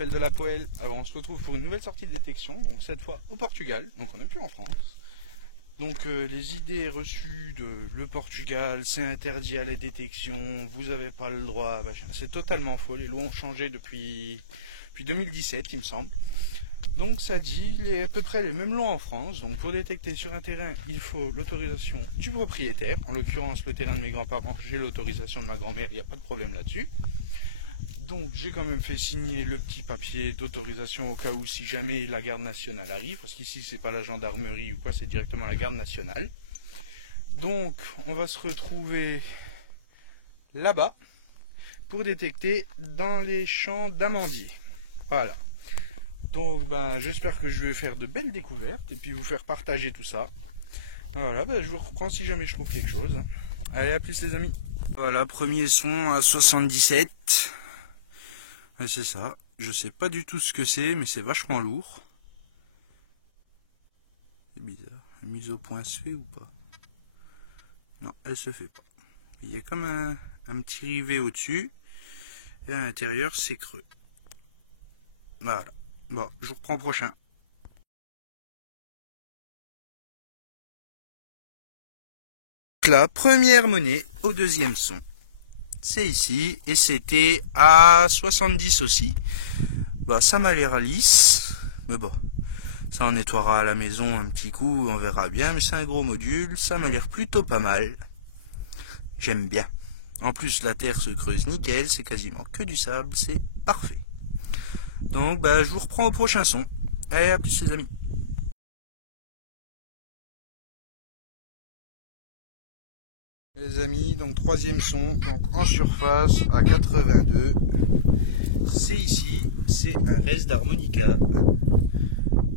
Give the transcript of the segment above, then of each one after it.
rappelle de la poêle. Alors on se retrouve pour une nouvelle sortie de détection, donc cette fois au Portugal, donc on n'est plus en France. Donc les idées reçues de le Portugal, c'est interdit à la détection, vous n'avez pas le droit, c'est totalement faux, les lois ont changé depuis 2017 il me semble. Donc ça dit à peu près les mêmes lois en France, donc pour détecter sur un terrain il faut l'autorisation du propriétaire, en l'occurrence le terrain de mes grands-parents, j'ai l'autorisation de ma grand-mère, il n'y a pas de problème là-dessus. Donc j'ai quand même fait signer le petit papier d'autorisation au cas où si jamais la garde nationale arrive, parce qu'ici c'est pas la gendarmerie ou quoi, c'est directement la garde nationale. Donc on va se retrouver là-bas pour détecter dans les champs d'amandiers. Voilà. Donc j'espère que je vais faire de belles découvertes et puis vous faire partager tout ça. Voilà, je vous reprends si jamais je trouve quelque chose. Allez, à plus les amis. Voilà, premier son à 77. Et c'est ça, je sais pas du tout ce que c'est, mais c'est vachement lourd. C'est bizarre, la mise au point se fait ou pas? Non, elle se fait pas. Il y a comme un petit rivet au-dessus, et à l'intérieur c'est creux. Voilà, bon, je vous reprends prochain. La première monnaie au deuxième son. C'est ici, et c'était à 70 aussi. Ça m'a l'air lisse, mais bon, ça on nettoiera à la maison un petit coup, on verra bien, mais c'est un gros module, ça m'a l'air plutôt pas mal. J'aime bien. En plus, la terre se creuse nickel, c'est quasiment que du sable, c'est parfait. Donc, je vous reprends au prochain son. Allez, à plus les amis. Les amis, donc troisième son, donc en surface à 82. C'est ici, c'est un reste d'harmonica.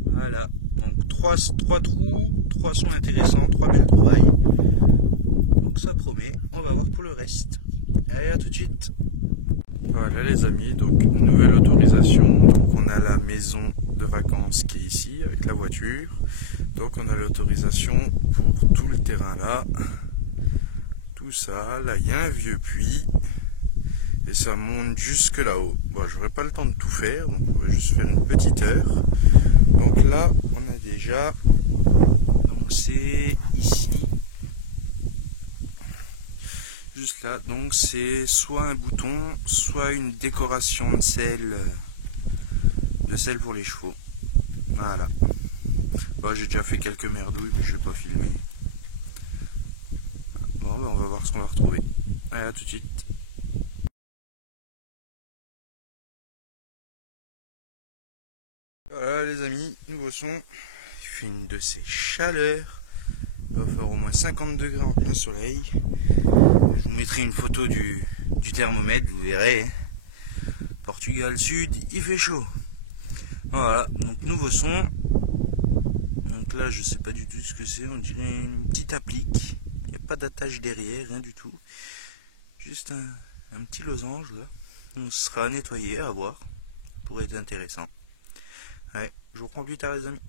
Voilà, donc trois trous, 3 sons intéressants, 3 belles trouvailles. Donc ça promet, on va voir pour le reste. Allez, à tout de suite. Voilà les amis, donc nouvelle autorisation. Donc on a la maison de vacances qui est ici avec la voiture. Donc on a l'autorisation pour tout le terrain là. Tout ça, là il y a un vieux puits. Et ça monte jusque là-haut. Bon, j'aurai pas le temps de tout faire, donc on va juste faire une petite heure. Donc là, on a déjà, donc c'est ici, juste là, donc c'est soit un bouton, soit une décoration de sel pour les chevaux. Voilà. Bon, j'ai déjà fait quelques merdouilles, mais je vais pas filmer. Bon, on va voir ce qu'on va retrouver. Allez, à tout de suite. Voilà les amis, nouveau son. Il fait une de ces chaleurs. Il va faire au moins 50 degrés en plein soleil. Je vous mettrai une photo du thermomètre, vous verrez. Portugal Sud, il fait chaud. Voilà, donc nouveau son. Donc là, je sais pas du tout ce que c'est. On dirait une petite applique. Il n'y a pas d'attache derrière, rien du tout. Juste un petit losange là. On sera nettoyé à voir. Ça pourrait être intéressant. Ouais, je vous reprends plus tard les amis.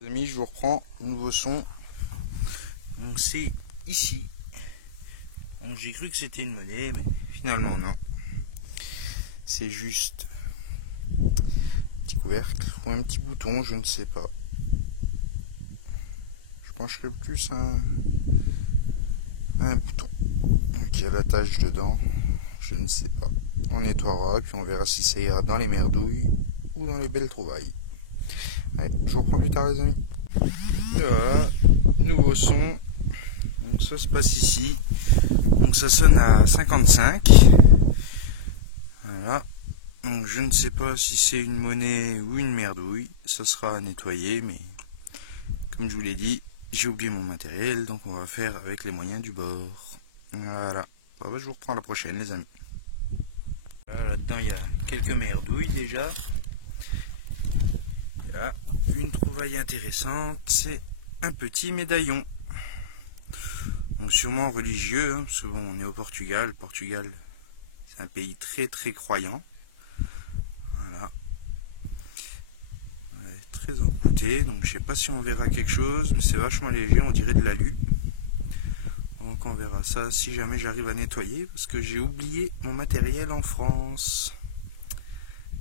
Les amis, je vous reprends, nouveau son. Donc c'est ici. Donc j'ai cru que c'était une monnaie, mais finalement non. C'est juste un petit couvercle ou un petit bouton, je ne sais pas. Je pencherai plus un bouton. Donc il y a la tâche dedans, je ne sais pas. On nettoiera, puis on verra si ça ira dans les merdouilles ou dans les belles trouvailles. Allez, je vous reprends plus tard les amis. Voilà, nouveau son. Donc ça se passe ici. Donc ça sonne à 55. Voilà. Donc je ne sais pas si c'est une monnaie ou une merdouille. Ça sera à nettoyer, mais comme je vous l'ai dit, j'ai oublié mon matériel, donc on va faire avec les moyens du bord. Voilà. Bon, je vous reprends la prochaine les amis. Là-dedans il y a quelques merdouilles déjà. Là, une trouvaille intéressante, c'est un petit médaillon. Donc sûrement religieux, parce que bon, on est au Portugal. Le Portugal, c'est un pays très très croyant. Voilà. côté, donc je sais pas si on verra quelque chose, mais c'est vachement léger, on dirait de l'alu. Donc on verra ça si jamais j'arrive à nettoyer, parce que j'ai oublié mon matériel en France.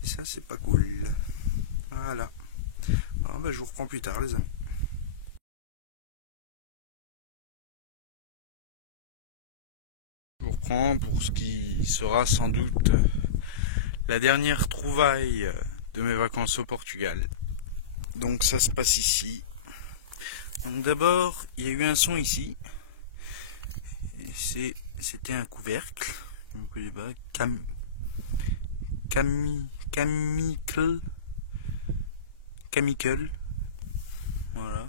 Et ça c'est pas cool. Voilà. Bon, bah, je vous reprends plus tard les amis. Je vous reprends pour ce qui sera sans doute la dernière trouvaille de mes vacances au Portugal. Donc ça se passe ici. Donc d'abord, il y a eu un son ici. C'était un couvercle. Je ne connais pas. Chemical. Voilà.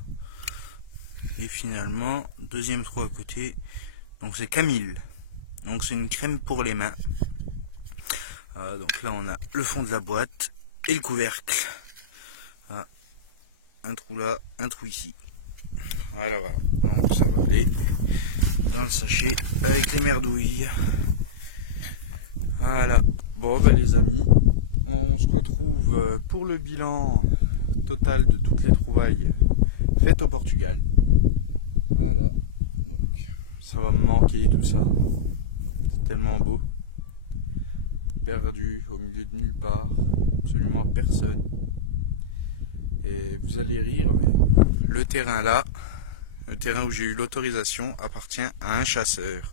Et finalement, deuxième trou à côté. Donc c'est Camille. Donc c'est une crème pour les mains. Voilà, donc là on a le fond de la boîte et le couvercle. Voilà. Un trou là, un trou ici. Voilà. Donc ça va aller dans le sachet avec les merdouilles. Voilà. Bon ben les amis, on se retrouve pour le bilan total de toutes les trouvailles faites au Portugal. Voilà. Donc, ça va me manquer tout ça. C'est tellement beau. Perdu au milieu de nulle part, absolument personne. Et vous allez rire, mais le terrain là, le terrain où j'ai eu l'autorisation appartient à un chasseur.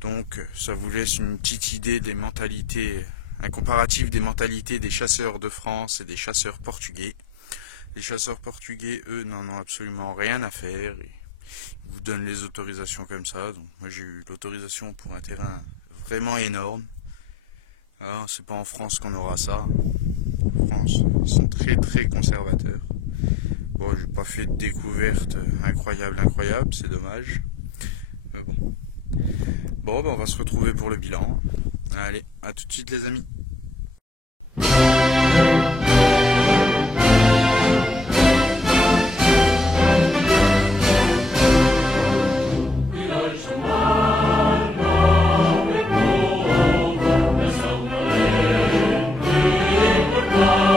Donc ça vous laisse une petite idée des mentalités, un comparatif des mentalités des chasseurs de France et des chasseurs portugais. Les chasseurs portugais, eux, n'en ont absolument rien à faire. Ils vous donnent les autorisations comme ça. Donc moi j'ai eu l'autorisation pour un terrain vraiment énorme. Ah, c'est pas en France qu'on aura ça. En France, ils sont très très conservateurs. Bon, j'ai pas fait de découverte incroyable, c'est dommage. Mais bon. Bon, ben on va se retrouver pour le bilan. Allez, à tout de suite les amis. Oh